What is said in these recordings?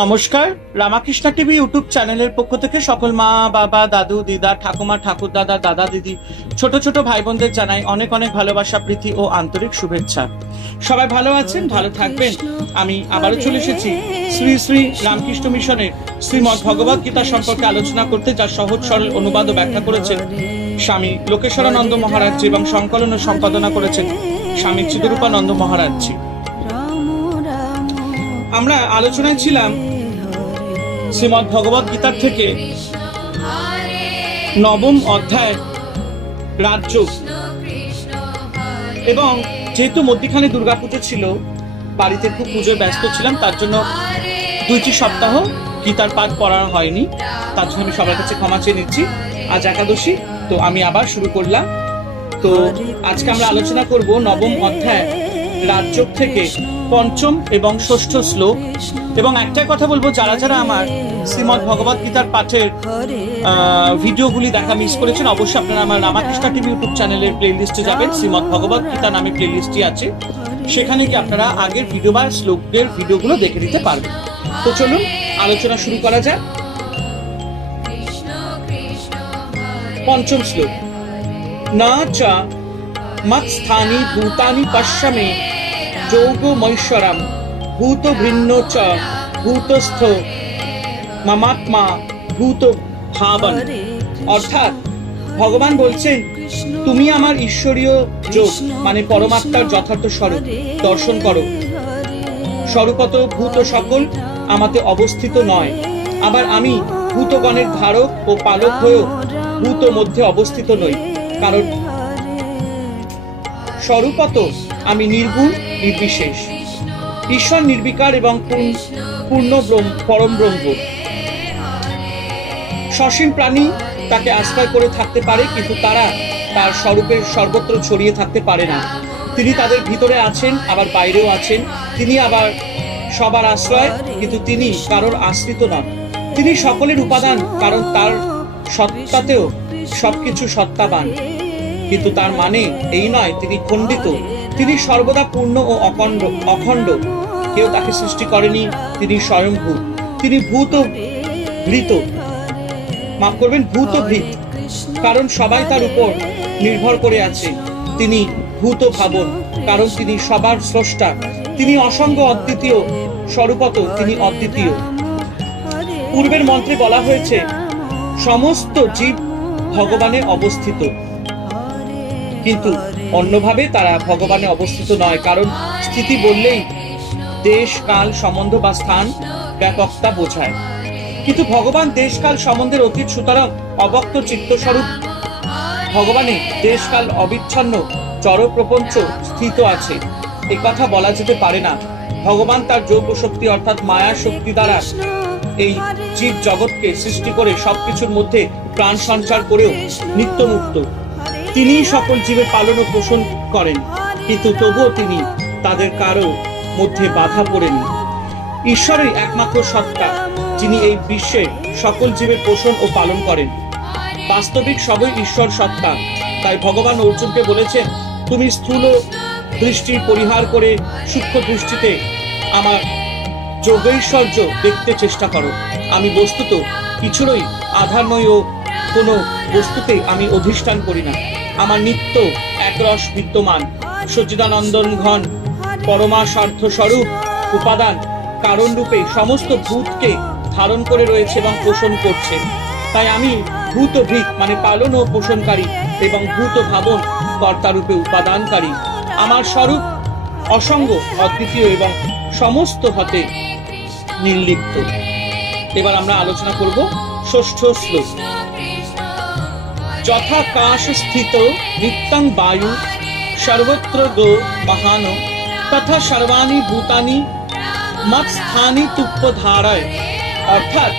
নমস্কার, Ramakrishna TV YouTube চ্যানেলের পক্ষ থেকে সকল মা বাবা, দাদু দিদা, ঠাকুমা ঠাকুর দাদা, দাদা দিদি, ছোট ছোট ভাই বোনদের জানাই অনেক অনেক ভালোবাসা, প্রীতি ও আন্তরিক শুভেচ্ছা। সবাই ভালো আছেন, ভালো থাকবেন। আমি আবারও চলে এসেছি শ্রী শ্রী রামকৃষ্ণ মিশনের শ্রীমদ্ ভগবদ গীতা সম্পর্কে আলোচনা করতে, যার সহজ সরল অনুবাদ ও ব্যাখ্যা করেছেন স্বামী লোকেশ্বরানন্দ মহারাজ এবং সংকলন ও সম্পাদনা করেছেন স্বামী চিদরূপানন্দ মহারাজ। আমরা আলোচনায় ছিলাম শ্রীমদ্ ভগবদ গীতার থেকে নবম অধ্যায় রাজযোগ, এবং যেহেতু মধ্যখানে দুর্গাপুজো ছিল, বাড়িতে খুব পুজোয় ব্যস্ত ছিলাম, তার জন্য 2টি সপ্তাহ গীতার পাঠ পড়া হয়নি। তার জন্য আমি সবার কাছে ক্ষমা চেয়ে নিচ্ছি। আজ একাদশী, তো আমি আবার শুরু করলাম। তো আজকে আমরা আলোচনা করব নবম অধ্যায় রাজযোগ থেকে পঞ্চম এবং ষষ্ঠ শ্লোক। এবং একটাই কথা বলবো, যারা যারা আমার শ্রীমদ্ ভগবদ গীতার পাঠের ভিডিওগুলি দেখা মিস করেছেন, অবশ্যই আপনারা আমার রামাকৃষ্ণ টিভি ইউটিউব চ্যানেলের প্লে লিস্টে যাবেন। শ্রীমদ্ ভগবদ গীতা নামে প্লে লিস্টটি আছে, সেখানে কি আপনারা আগের ভিডিও বা শ্লোকের ভিডিওগুলো দেখে নিতে পারবেন। তো চলুন আলোচনা শুরু করা যাক। পঞ্চম শ্লোক। না চা মৎস্থানি ভূতানি পশ্যমে যোগমৈশ্বরম ভূত ভিন্ন চ ভূতস্থ মামাত্মা ভূত ভাবন। অর্থাৎ ভগবান বলছেন, তুমি আমার ঈশ্বরীয় যোগ মানে পরমাত্মার যথার্থ স্বরূপ দর্শন করো। স্বরূপত ভূত সকল আমাতে অবস্থিত নয়, আবার আমি ভূতগণের ধারক ও পালক হয়েও ভূত মধ্যে অবস্থিত নই, কারণ স্বরূপত আমি নির্গুণ নির্বিশেষ, ঈশ্বর নির্বিকার এবং পূর্ণ পরম ব্রহ্ম। সসীম প্রাণী তাকে আশ্রয় করে থাকতে পারে, কিন্তু তারা তার স্বরূপের সর্বত্র ছড়িয়ে থাকতে পারে না। তিনি তাদের ভিতরে আছেন, আবার বাইরেও আছেন। তিনি আবার সবার আশ্রয়, কিন্তু তিনি কারোর আশ্রিত নন। তিনি সকলের উপাদান, কারণ তার সত্তাতেও সবকিছু সত্তাবান, কিন্তু তার মানে এই নয় তিনি খণ্ডিত। তিনি সর্বদা পূর্ণ ও অখণ্ড। কেউ তাকে সৃষ্টি করেনি, তিনি স্বয়ংভূ। তিনি ভূতভৃত, মাফ করবেন, ভূতভৃত, কারণ সবাই তার উপর নির্ভর করে আছে। তিনি ভূত ভাবন, কারণ তিনি সবার স্রষ্টা। তিনি অসঙ্গ অদ্বিতীয়, স্বরূপত তিনি অদ্বিতীয়। পূর্বের মন্ত্রে বলা হয়েছে সমস্ত জীব ভগবানে অবস্থিত, কিন্তু অন্যভাবে তারা ভগবানে অবস্থিত নয়, কারণ স্থিতি বললেই দেশ কাল সম্বন্ধ বা স্থান ব্যাপকতা বোঝায়। কিন্তু ভগবান দেশ কাল সম্বন্ধের অতীত, সুতরাং অবক্ত চিত্তস্বরূপ ভগবানে দেশ কাল অবিচ্ছন্ন জড় প্রপঞ্চ স্থিত আছে, এ কথা বলা যেতে পারে না। ভগবান তার যোগ শক্তি অর্থাৎ মায়া শক্তি দ্বারা এই জীব জগৎকে সৃষ্টি করে সবকিছুর মধ্যে প্রাণ সঞ্চার করেও নিত্যমুক্ত। তিনি সকল জীবের পালন ও পোষণ করেন, কিন্তু তবুও তিনি তাদের কারো মধ্যে বাধা পড়েনি। ঈশ্বরই একমাত্র সত্তা, যিনি এই বিশ্বে সকল জীবের পোষণ ও পালন করেন। বাস্তবিক সবই ঈশ্বর সত্তা। তাই ভগবান অর্জুনকে বলেছেন, তুমি স্থূল দৃষ্টি পরিহার করে সূক্ষ্ম দৃষ্টিতে আমার যোগৈশ্বর্য দেখতে চেষ্টা করো। আমি বস্তুত কিছুরই আধার নই ও কোনো বস্তুতেই আমি অধিষ্ঠান করি না। আমার নিত্য একরস বিদ্যমান, সচ্চিদানন্দন ঘন পরমাসার্থ স্বরূপ উপাদান কারণ রূপে সমস্ত ভূতকে ধারণ করে রয়েছে এবং পোষণ করছে। তাই আমি ভূতভৃত মানে পালন ও পোষণকারী, এবং ভূত ভাবন কর্তারূপে উপাদানকারী। আমার স্বরূপ অসঙ্গ অদ্বিতীয় এবং সমস্ত হতে নির্লিপ্ত। এবার আমরা আলোচনা করব ষষ্ঠ শ্লোক। যথাকাশ স্থিত নিত্যং বায়ু সর্বত্র গো মহান তথা সর্বাণি ভূতানি মৎস্থানি তুপ্পধারায়। অর্থাৎ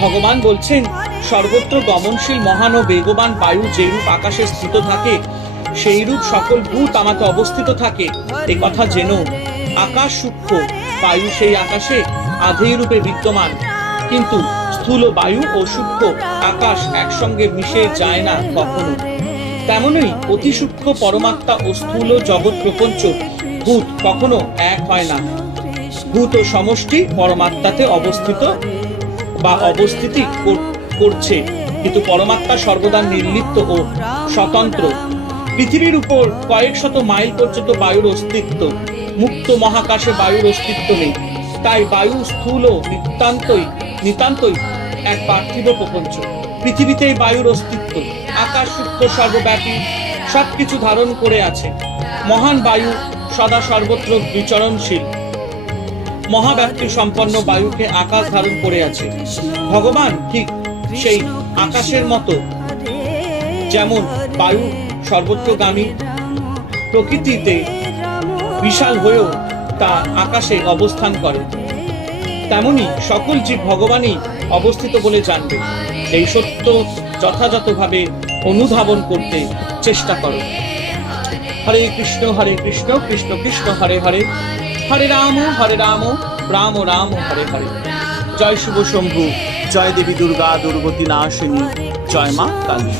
ভগবান বলছেন, সর্বত্র গমনশীল মহান ও বেগবান বায়ু যেরূপ আকাশে স্থিত থাকে, সেই রূপ সকল ভূত আমাতে অবস্থিত থাকে। এ কথা জেন। আকাশ সূক্ষ্ম, বায়ু সেই আকাশে আধেই রূপে বিদ্যমান, কিন্তু স্থূল বায়ু ও সূক্ষ্ম আকাশ একসঙ্গে মিশে যায় না কখনো। তেমনই অতি সূক্ষ্ম পরমাত্মা ও স্থূল জগৎ প্রপঞ্চ ভূত কখনো এক হয় না। ভূত সমষ্টি পরমাত্মাতে অবস্থিত বা অবস্থিতি করছে, কিন্তু পরমাত্মা সর্বদা নির্লিপ্ত ও স্বতন্ত্র। পৃথিবীর উপর কয়েক শত মাইল পর্যন্ত বায়ুর অস্তিত্ব, মুক্ত মহাকাশে বায়ুর অস্তিত্ব নেই। তাই বায়ু স্থূল ও নিতান্তই এক পার্থিব প্রপঞ্চ। পৃথিবীতেই বায়ুর অস্তিত্ব। আকাশ সূক্ষ্ম সর্বব্যাপী, সবকিছু ধারণ করে আছে। মহান বায়ু সদা সর্বত্র বিচরণশীল। মহাব্যাপ্তি সম্পন্ন বায়ুকে আকাশ ধারণ করে আছে। ভগবান ঠিক সেই আকাশের মতো, যেমন বায়ু সর্বত্রগামী, প্রকৃতিতে বিশাল হয়েও তা আকাশে অবস্থান করে, তেমনি সকল জীব ভগবানই অবস্থিত বলে জানবে। এই সত্য যথাযথভাবে অনুধাবন করতে চেষ্টা করো। হরে কৃষ্ণ কৃষ্ণ কৃষ্ণ হরে হরে, হরে রাম রাম রাম হরে হরে। জয় শিব শম্ভু, জয় দেবী দুর্গা দুর্গতি নাশিনী, জয় মা কালী।